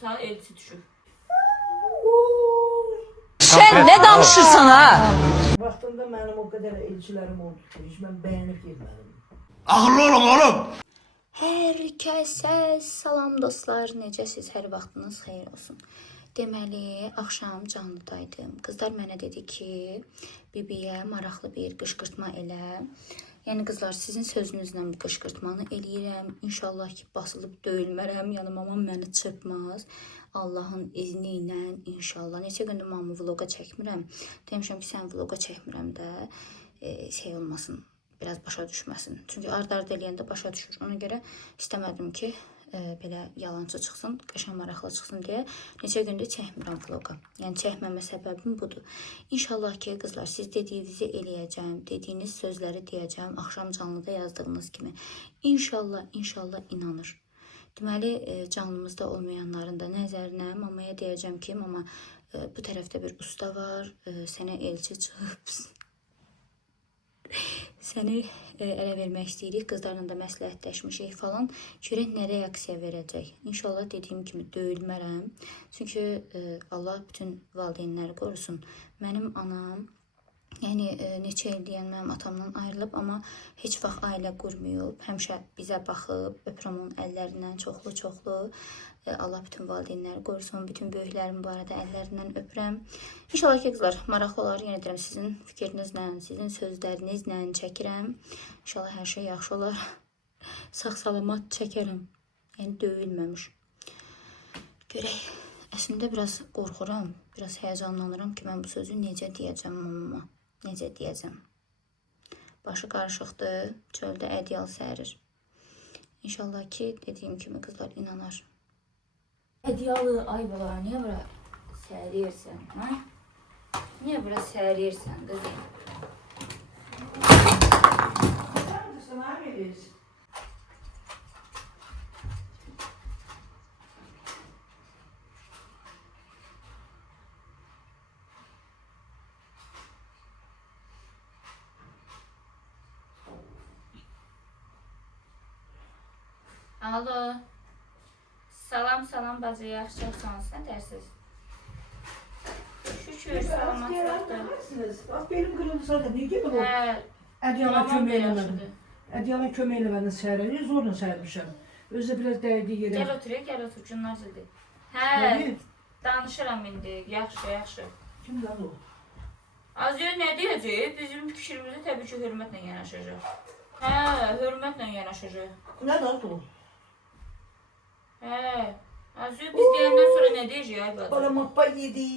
ta elçi düşüb. Sen ne danışırsan ha? Vaxtında mənim o qədər elçilərim oldu ki, heç mən bəyənib girmədim. Ağıllı olun oğlum. Hər kəsə salam dostlar, necəsiz? Hər vaxtınız xeyir olsun. Deməli, axşam canlıdaydım. Qızlar mənə dedi ki, Bibiyə maraqlı bir qışqırtma elə. Yəni qızlar, sizin sözünüzlə bu qışqırtmanı eləyirəm. İnşallah ki, basılıb döyülmərəm, yəni mamam məni çırpmaz. Allahın izni ilə inşallah. Neçə gündür mamamı vloqa çəkmirəm. Demişəm ki, sən vloqa çəkmirəm də şey olmasın, biraz başa düşməsin. Çünki ard-arda eləyəndə başa düşür. Ona görə istəmədim ki, belə yalancı çıxsın, qəşəng maraqlı çıxsın deyə neçə gündür çəkmirəm vloqa. Yəni çəkməmə səbəbim budur. İnşallah ki, qızlar, siz dediyinizi eləyəcəm, dediyiniz sözləri deyəcəm, axşam canlıda yazdığınız kimi. İnşallah, inşallah inanır. Deməli, canlımızda olmayanların da nəzərinə mamaya deyəcəm ki, mama, bu tərəfdə bir usta var, sənə elçi çıxıb, səni ələ vermək istəyirik, qızlarla da məsləhətləşmişik falan. Görək nə reaksiya verəcək. İnşallah dediyim kimi döyülmərəm. Çünki Allah bütün valideynləri qorusun. Mənim anam, yəni neçə il deyən mənim atamdan ayrılıb, amma heç vaxt ailə qurmayıb. Həmişə bizə baxıb, öpürəm onun əllərindən çoxlu-çoxlu. Allah bütün valideynləri qorusun. Bütün böyüklərim bu arada əllərindən öpürəm. İnşallah ki, qızlar, maraqlı olar. Yenə deyirəm, sizin fikrinizlə, sizin sözlərinizlə çəkirəm. İnşallah hər şey yaxşı olar. Sağ-salamat çəkərəm. Yəni döyülməmiş. Görək. Əslində biraz qorxuram, biraz həyecanlanıram ki, mən bu sözü necə deyəcəm mamama. Necə deyəcəm. Başı qarışıqdır, çöldə ədyal sərir. İnşallah ki, dediyim kimi qızlar inanar. Ədyalı, ay bala, niyə bura sərirsən, ha? Niyə bura sərirsən, qızım? Sən nə verirsən? Alo. Salam, salam bacı, yaxşısanız, nə dərsiniz? Şükür, salamatlıqdır. Bax, benim qırıldı zaten, niyə gedib o? Hə, Ədyala mamam kömək da eləmədim. yaxşıdır. Ədyala kömək eləmədim səhərə, zorla səhərmişəm. Özü də biraz dəydiyi yerə. Gəl otur, gəl otur, günlərcədir. Hə, Nədir? danışıram indi, yaxşı, yaxşı. Kimdən o? Az yox, nə deyəcək? Bizim fikrimizi təbii ki, hörmətlə yanaşacaq. Hə, hörmətlə yanaşacaq. Nə dadı o? Hə, az yox, biz deyəndən sonra nə deyəcək, ay bacı? Bana mappa yedi,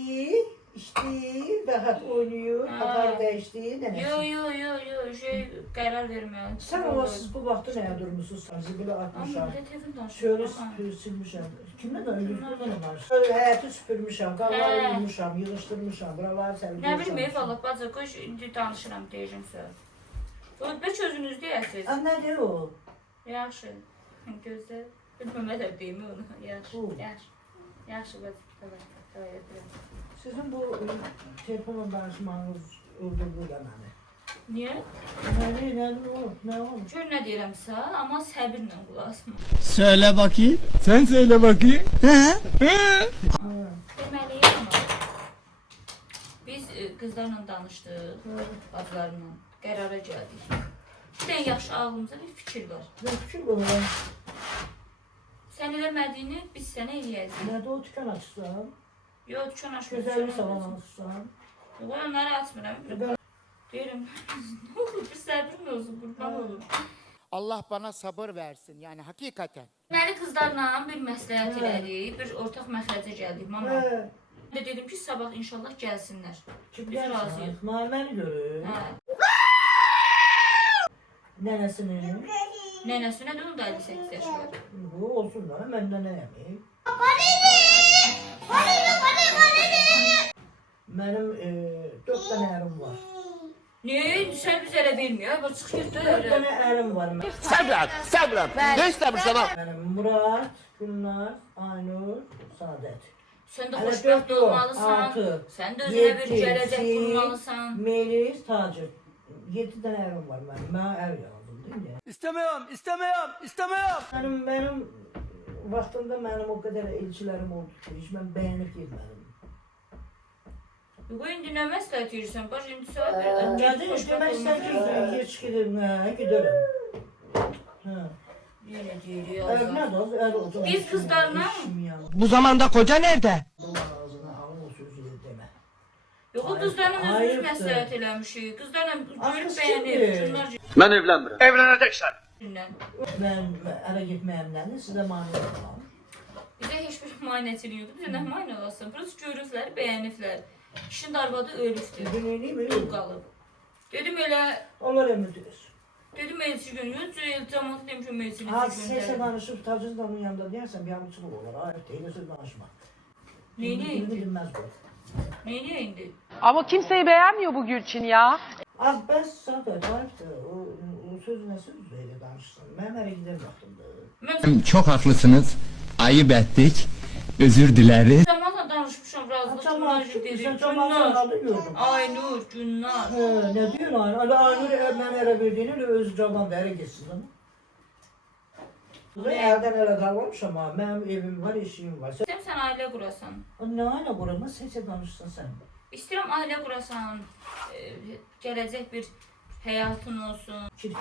içti, rahat oynuyor, haber değişti, nenesi. Yo, şey qərar verməyə. Sen ama siz bu vaxtı neye durmuşsunuz? Sizi belə atmışam. Amma bir də telefon danışır. Şöyle silmişəm. Kimle de öldürdüm var. Şöyle hayatı süpürmüşəm, qavları yumuşam, yığışdırmışam, buraları sərbi. Nə bilim, eyvallah, bacı, qoş, indi danışıram, deyəcəm sizə. Bəlkə özünüz deyəsiniz. Nədir o? Yaxşı, gözlə. Bilməm, nə deyimi onu. Yaxşı, bacı, tamam. Sizin bu telefonla danışmanız öldürdü da məni. Niyə? Nədir o? Nə olmuş? Gör nə deyirəmsə, amma səbirlə qulaq asma. Söyle bakayım. Sen söyle bakayım. Deməli, biz qızlarla danışdıq, bacılarla, qərara gəldik. Bir də yaxşı ağlımıza bir fikir var. Nə fikir bu? Sən eləmədiyini biz sənə eləyəcəyik. Nədə o tükən açırsan? Yox, dükkan açmır. Gözəli salon açırsan? Yox, onları açmıram. Deyirəm, nə olur, bir səbrin olsun, qurban olur. Allah bana sabır versin yani hakikaten. Deməli, qızlarla bir məsləhət elədik, bir ortaq məxrəcə gəldik, mama. Hə. Dedim ki, sabah inşallah gəlsinlər. Biz Kimdən razıyıq. Məni görür. Hə. Nənəsini. Nənəsinə də onun da 58 yaşı var. Bu olsun da, məndən nəyəm? Mənim 4 dənə ərim var. Niyə? Sən biz elə vermiyor. Bu çıxır da 4 öyle. dənə ərim var mənim. Sabret. Ne istemişsin lan? Mənim Murat, Gülnar, Aynur, Saadet. Sən də Hələ xoşbəxt 4 olmalısan. 6. Sən də özünə bir gələcək qurmalısan. Melis, Tacir. 7 dənə ərim var mənim. Mənə ər yazdım, değil mi? İstemiyorum. Mənim vaxtında mənim o qədər elçilərim oldu ki, heç mən bəyənib getmədim. Bu indi nə məsləhət edirsən? Bax indi söz Nədir, işte mən istəyirəm ki, geç gedim, gedərəm. Yenə deyirik Nədir, Azad. olacaq. Biz qızlarla Bu zamanda koca nerede? Ağzına alın o sözü demə. yox, o qızlarla özümüz Ayıbdır. məsləhət eləmişik. Qızlarla görüb Kız bəyənib. kimdir? Şunlar Ben evlenmiyorum. Evleneceksen. günlər. Mən ərə getməyimdən sizə mani olmam. Bizə heç bir maneçilik yoxdur. Bizə nə mane olasın? Burası görüblər, bəyəniblər. Kişinin arvadı ölübdür. Gün eləyim, Dul eləyim. qalıb. Dedim elə, Onlar əmrdir. dedim elçi göndər. Cəmaatı demişəm elçini Az səsə göndər. danışıb, tacız damın yanında deyərsən, bir yanlışlıq olur. Ayıb deyil, söz danışma. Neyini? Bilmez bu. Neyini indi? Ama kimseyi beğenmiyor bu Gülçin ya. Az bəs zaten ayıbdır. O söz nə söz elə danışsın. Mənim ərə gedən vaxtımdır. Çok haklısınız. Ayıp ettik. Özür dileriz. Cəmaatla danışmışam, razılıq Camaat günlər dedik. sen camaatın Günlər. adı gördüm. Aynur, günlər. Ne diyorsun Aynur? Ali Aynur mən ərə verdiyini elə öz cavan da ərə getsin. Ama. Ərdən elə qalmamışam ama mənim evim var, eşiyim var. İstəyirəm sən ailə qurasan. Nə ailə qurama, səsə danışsın sən. İstəyirəm ailə qurasan, gələcək bir həyatın olsun. Kirik.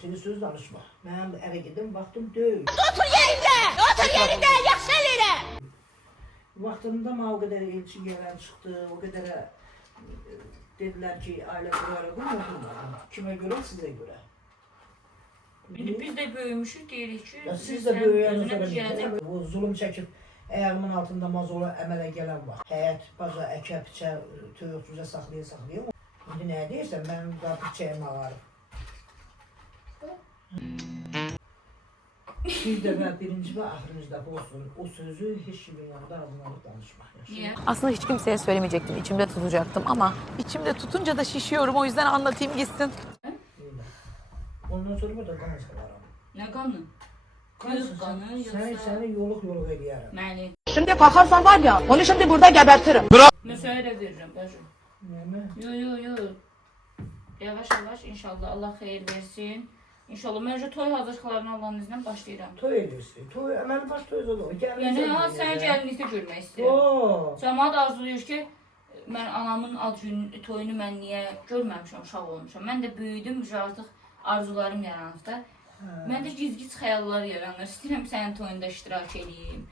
Seni söz danışma. Mənim ərə gedim, vaxtım deyil. Otur yerində, yaxşı elə. Vaxtında mı o kadar elçi gelen çıktı, o kadar dediler ki aile kurarı kurmadım. Kime göre? Size göre. İndi biz də böyümüşük, deyirik ki, Ya siz de sən böyüyen özünə sonra bir gələcək. bu zulüm çekip ayağımın altında mazola əmələ gələn var. Həyat, baca, əkə, piçə, töyüqcüzə saxlaya. İndi nə deyirsən, mənim qarpıq çəyim ağarım. Bir dəfə birinci və axırıncı dəfə olsun, o sözü heç kimin yanında ağzına alıp danışma. Niyə? Aslında hiç kimseye söylemeyecektim, içimde tutacaktım ama içimde tutunca da şişiyorum, o yüzden anlatayım gitsin. Ondan sonra da qan sıxılaram. Nə qanı? Göz qanı, yoxsa... Səni yoluq eləyərəm. Məni. Şimdi kalkarsan var ya, onu şimdi burada gebertirim. Mən sənə də verirəm, bacım. Nəmə? Yo. Yavaş yavaş inşallah Allah xeyir versin. İnşallah mən önce toy hazırlıqlarına Allah'ın iznən başlayıram. Toy edirsin. Toy, əməli baş toy olur. Yəni ha səni gəlinlikdə görmək istəyirəm. Oo. Cəmaət arzulayır ki, mən anamın ad günü toyunu mən niyə görməmişəm, uşaq olmuşam. Mən də böyüdüm, artıq arzularım yaranıb da. Məndə giz-giz xəyallar yaranır. İstəyirəm sənin toyunda iştirak edeyim.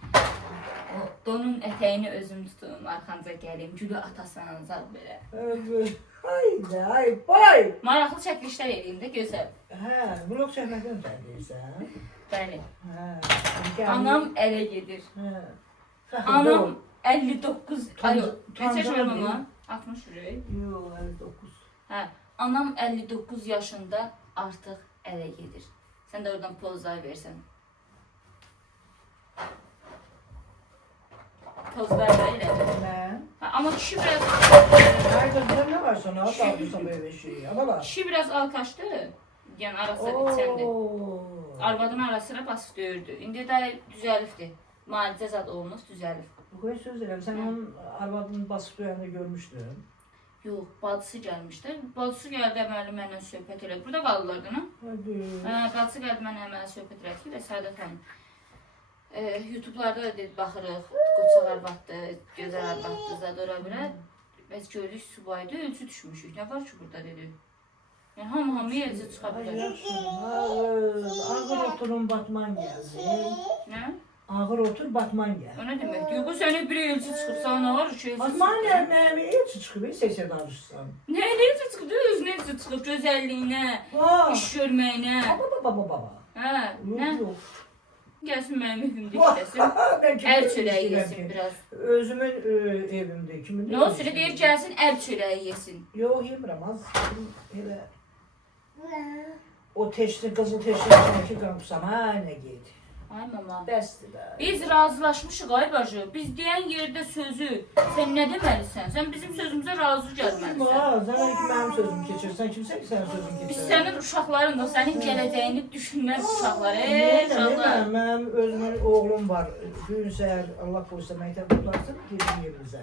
O donun ətəyini özüm tutum, arxanca gəlim, gülü atasan, zad belə. Ay, bay. Maraqlı çəkilişlər eləyim də, gözəl. Hə, vlog çəkməkdən sən deyirsən. Bəli. Hə. Anam ələ gedir. Hə. Anam 59, ay yox, neçə Tanrı yaşım deyil. ama? 60 ürək. Yox, 59. Hə, anam 59 yaşında artıq ələ gedir. Sən də oradan pozlar versən. Pozlar da elədir. Mən? Hə, amma kişi biraz Ay, qızım nə var sana? Dağılırsan böyle şey. Ama kişi biraz alkaşdı. Yəni arası içəndi. Arvadın arasına basıb döyürdü. İndi də düzəlibdi. Müalicə zad olunub, düzəlib. Bu kadar söz edirəm. Sen onun arvadını basıp döyəndə görmüşdün. Yox, bacısı gəlmişdi. Bacısı gəldi əməli mənlə söhbət elədi. Burada qaldılar da, nə? Hadi. Bacısı gəldi mənlə əməli söhbət elədi ki, və Səadət xanım. YouTube'larda da dedi, baxırıq, qoçaq arvaddır, gözəl arvaddır, zad ora bura. Biz gördük, subaydı, ölçü düşmüşük. Nə var ki burada dedi. Yəni hamı elçi çıxa bilər. Ağır oturun Batman gelsin. Nə? Ağır otur Batman gel. O nə deməkdir? Yox, sənə bir elçi çıxıbsa, nə var ki? Batman gelməyəm, elçi çıxıb, səsə danışsan. Nə elçi çıxıb? Özünə elçi çıxıb, gözəlliyinə, iş görməyinə. Baba. Hə, nə? Yox. Gəlsin mənim evimdə işləsin. Əl çörəyi yesin biraz. Özümün evimdə. Kimin? Nə olsun, deyir gəlsin, əl çörəyi yesin. Yox, yemirəm, az. Elə. O teşli, qızıl teşli içindeki qampusam, ha, nə geydi. Ay mama. Bəsdir də. Biz razılaşmışıq ay bacı. Biz deyən yerdə sözü sən nə deməlisən? Sən bizim sözümüzə razı gəlməlisən. Sən ki mənim sözümü keçirsən, kimsə ki sənin sözünü keçirsən. Biz sənin uşaqların da, sənin gələcəyini düşünən uşaqlar. Uşaqlar. Mənim özümün oğlum var. Gün səhər Allah qoysa məktəb tutarsın, gedim yerimizə.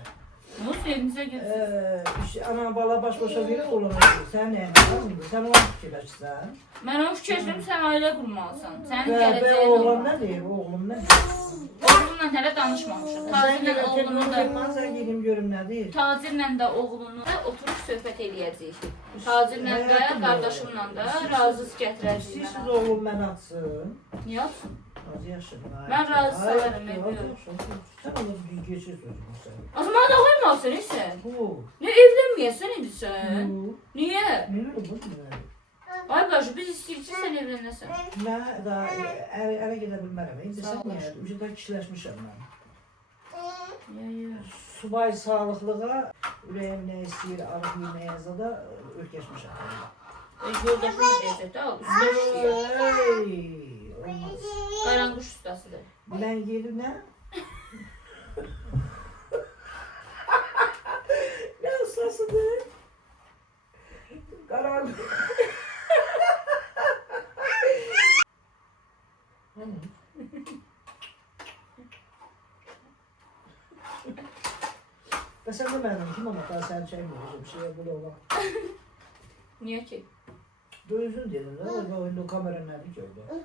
Nasıl evinizə getsiniz? Ana bala baş-başa biri olacaq. Sən nə yapıyorsun? Sən onu fikirləşsən. Mən o fikirləşdim, sən ailə qurmalısan. Sənin Və gələcəyin oğlan olmalı. nə deyir? Oğlum nə deyir? Oğlunla hələ danışmamışıq. Tacirlə oğlunu da... Sən gedim görüm nə deyir? Tacirlə də oğlunu da oturub söhbət eləyəcəyik. Tacirlə də, qardaşımla da razı gətirəcəyik İstəyirsiniz mənə. oğlum mən atsın. Niyə atsın? Az yaşın. Mən razı salarım, mən biliyorum. Sən onu bir geçir sözümüzsən. O zaman da qoymalısın, sən. Bu. Ne evlənməyəsən indi sən? Niyə? Ne olur bu? Ay bacı, biz istəyirik ki, sən evlənəsən. Mən daha ərə gedə bilmərəm. İndi Sağ sən ol. niyə? Ücədə kişiləşmişəm mən. Ya. Subay sağlıqlığa ürəyim nə istəyir, arıq yeməyə zada ürkəşmişəm. Yoldaşım da deyəcək də, usta işləyir. Ey, olmaz. Qaranquş ustasıdır. Mən yedim nə? Ne ustasıdır? Karanlık. Ben sen de benim kim ama daha sen çekmiyorsun bir şeye bu da olan. Niyə ki? Dövüzün dedim de o kamera nerede ki orada?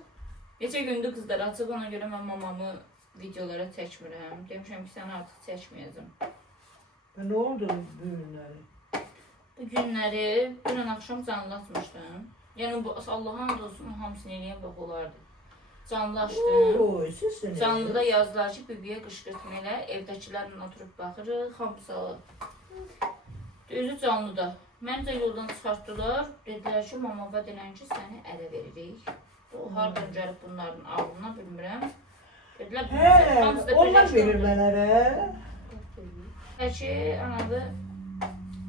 Neçə gündür qızlar açıb, ona görə mən mamamı videolara çəkmirəm. Demişəm ki, sən artıq çəkməyəcəm. Ne oldu bu ürünleri? Bu günləri dünən axşam canlılaşmışdım. Yəni bu Allah'a and olsun hamısını eləyən bax olardı. Canlılaşdım. Oy sizsiniz. Canlıda yazdılar ki, bibiyə qışqırtma elə, evdəkilərlə oturub baxırıq, hamısı. Özü canlıda. Məncə yoldan çıxartdılar, dedilər ki, mamava denən ki, səni ələ veririk. O hardan gəlib bunların ağlına bilmirəm. Dedilər, He, onlar verirlər ərə. Peki, anadı,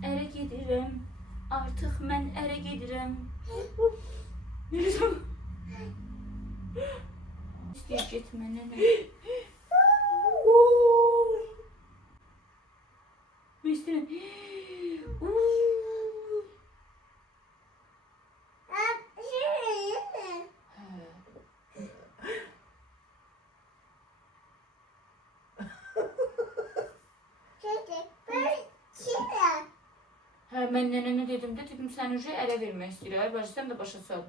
ərə gedirəm, artıq mən ərə gedirəm. İstəyir getmənə nə? İstəyir. Hə, mən nənənə dedim sən uje ərə vermək istəyir. Ay bacı, sən də başa sal.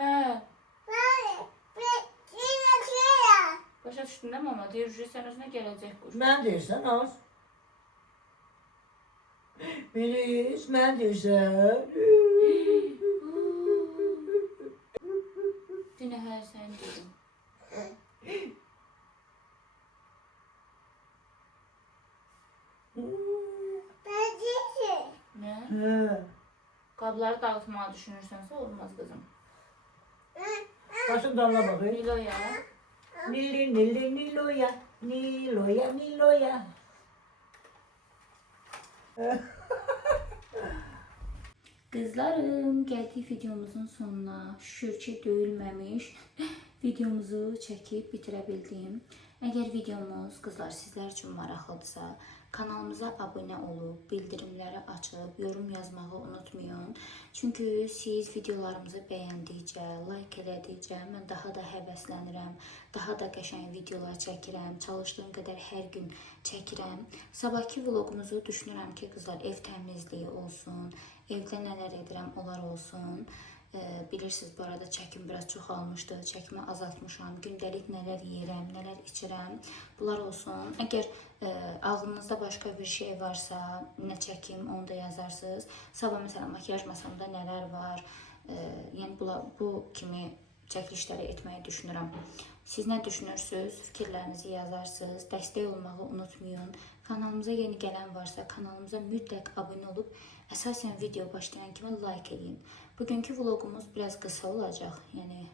Hə. Başa düşdün də mama, deyir uje sən özünə gələcək qur. Mən deyirsən az. Melis, mən deyirsən. Dinə hər sən dedim. Nə? Hə. Qabları dağıtmağı düşünürsənsə olmaz qızım. Başım damla bakayım. Niloya. Nilli Niloya. Niloya. Qızlarım, gəldik videomuzun sonuna. Şükür ki, döyülməmiş videomuzu çəkib bitirə bildim. Əgər videomuz qızlar sizlər üçün maraqlıdırsa, kanalımıza abunə olub, bildirimləri açıb, yorum yazmağı unutmayın. Çünki siz videolarımızı bəyəndikcə, like elədikcə mən daha da həvəslənirəm, daha da qəşəng videolar çəkirəm, çalışdığım qədər hər gün çəkirəm. Sabahki vlogumuzu düşünürəm ki, qızlar ev təmizliyi olsun, evdə nələr edirəm, onlar olsun. Bilirsiniz, bu arada çəkim biraz çoxalmışdı, çəkimi azaltmışam, gündəlik nələr yeyirəm, nələr içirəm, bunlar olsun. Əgər ağlınızda başqa bir şey varsa, nə çəkim, onu da yazarsınız. Sabah məsələn, makyaj masamda nələr var, yəni bu kimi çəkilişləri etməyi düşünürəm. Siz nə düşünürsünüz, fikirlərinizi yazarsınız, dəstək olmağı unutmayın. Kanalımıza yeni gələn varsa, kanalımıza mütləq abunə olub, əsasən video başlayan kimi like edin. Bugünkü vlogumuz biraz qısa olacaq, yəni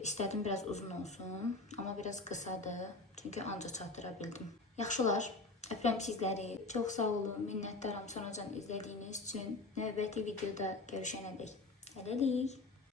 istədim biraz uzun olsun, amma biraz qısadır, çünki ancaq çatdıra bildim. Yaxşılar, öpürəm sizləri, çox sağ olun, minnətdaram sonacan izlədiyiniz üçün. Növbəti videoda görüşənədək. Hələlik.